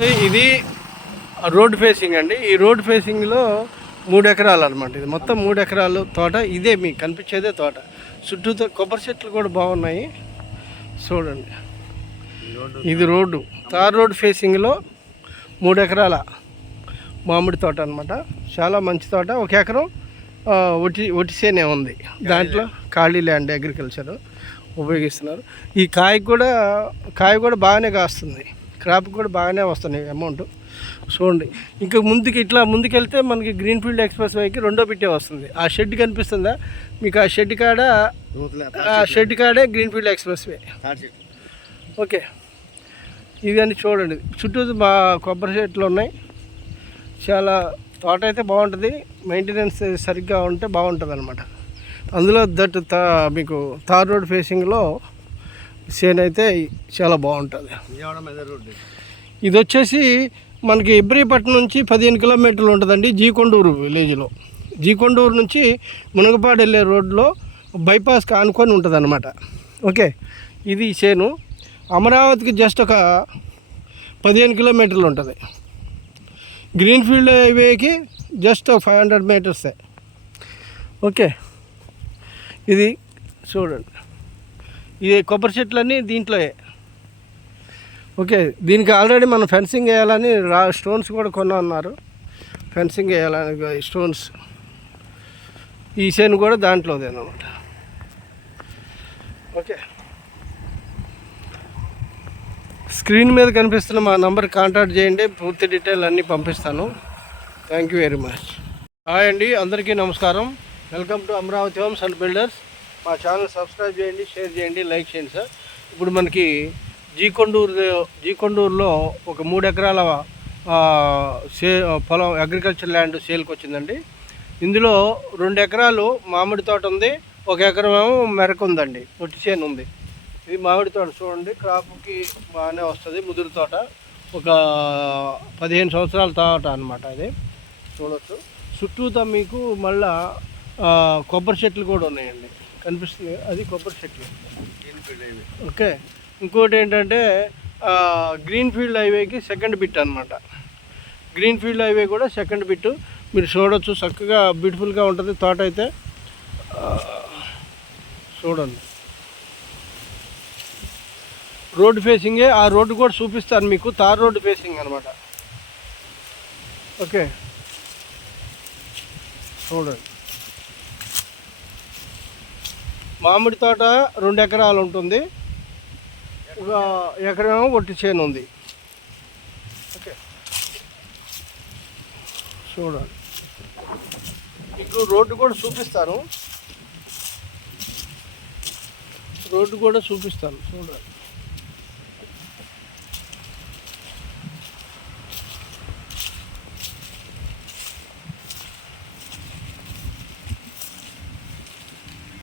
ఇది road facing అండి. ఈ రోడ్ ఫేసింగ్లో 3 ఎకరాలు అనమాట. ఇది మొత్తం 3 ఎకరాలు తోట. ఇదే మీకు కనిపించేదే తోట. చుట్టూతో కొబ్బరి చెట్లు కూడా బాగున్నాయి చూడండి. ఇది రోడ్డు, తార్ రోడ్ ఫేసింగ్లో 3 ఎకరాల మామిడి తోట అనమాట. చాలా మంచి తోట. 1 ఎకరం ఒటిసేనే ఉంది. దాంట్లో ఖాళీ ల్యాండ్ అగ్రికల్చర్ ఉపయోగిస్తున్నారు. ఈ కాయ కూడా బాగానే కాస్తుంది. క్రాప్ కూడా బాగానే వస్తున్నాయి అమౌంట్ చూడండి. ఇంకా ముందుకెళ్తే మనకి గ్రీన్ఫీల్డ్ ఎక్స్ప్రెస్ వేకి 2వ బిట్టే వస్తుంది. ఆ షెడ్ కనిపిస్తుందా మీకు? ఆ షెడ్ కాడే గ్రీన్ఫీల్డ్ ఎక్స్ప్రెస్ వే. ఓకే, ఇది అని చూడండి. చుట్టూ కొబ్బరి చెట్లు ఉన్నాయి. చాలా తోట అయితే బాగుంటుంది. మెయింటెనెన్స్ సరిగ్గా ఉంటే బాగుంటుంది అనమాట. అందులో మీకు తార్ రోడ్ ఫేసింగ్లో సేన్ అయితే చాలా బాగుంటుంది. ఇది వచ్చేసి మనకి ఇబ్రహీపట్నం నుంచి 15 కిలోమీటర్లు ఉంటుందండి. జీకొండూరు విలేజ్లో. జీకొండూరు నుంచి మునగపాడు వెళ్ళే రోడ్లో బైపాస్కి ఆనుకొని ఉంటుంది అనమాట. ఓకే, ఇది సేను. అమరావతికి జస్ట్ ఒక 15 కిలోమీటర్లు ఉంటుంది. గ్రీన్ఫీల్డ్ హైవేకి జస్ట్ 500 మీటర్సే. ఓకే, ఇది చూడండి. ఇది కొబ్బరి చెట్లన్నీ దీంట్లోయే. ఓకే, దీనికి ఆల్రెడీ మనం ఫెన్సింగ్ వేయాలని స్టోన్స్ కూడా కొన్నారు. ఫెన్సింగ్ వేయాలని స్టోన్స్. ఈ చేను కూడా దాంట్లోదేనమాట. ఓకే, స్క్రీన్ మీద కనిపిస్తున్న మా నంబర్ కాంటాక్ట్ చేయండి. పూర్తి డీటెయిల్ అన్నీ పంపిస్తాను. Thank you very much. Hi అండి, అందరికీ నమస్కారం. Welcome to Amaravati homes and builders. మా ఛానల్ సబ్స్క్రైబ్ చేయండి, షేర్ చేయండి, లైక్ చేయండి సార్. ఇప్పుడు మనకి జీకొండూరులో ఒక 3 ఎకరాల పొలం అగ్రికల్చర్ ల్యాండ్ సేల్కి వచ్చిందండి. ఇందులో 2 ఎకరాలు మామిడి తోట ఉంది, 1 ఎకరం ఏమో మెరక ఉందండి. ఒట్టి చేను ఉంది. ఇది మామిడి తోట చూడండి. క్రాప్కి బాగానే వస్తుంది. ముదురు తోట, ఒక 15 సంవత్సరాల తోట అనమాట. అది చూడవచ్చు. చుట్టూతో మీకు మళ్ళా కొబ్బరి చెట్లు కూడా ఉన్నాయండి. కనిపిస్తుంది, అది కొబ్బరి చెట్లు. ఓకే, ఇంకోటి ఏంటంటే గ్రీన్ఫీల్డ్ హైవేకి 2nd బిట్ అనమాట. గ్రీన్ఫీల్డ్ హైవే కూడా 2nd బిట్. మీరు చూడవచ్చు, చక్కగా బ్యూటిఫుల్గా ఉంటుంది తోట అయితే. చూడండి, రోడ్ ఫేసింగే. ఆ రోడ్డు కూడా చూపిస్తాను మీకు. తార్ రోడ్ ఫేసింగ్ అనమాట. ఓకే, చూడండి. మామిడి తోట 2 ఎకరాలు ఉంటుంది. 1 ఎకరం ఒట్టి చేను ఉంది. ఓకే, చూడండి. మీకు రోడ్డు కూడా చూపిస్తాను. చూడండి.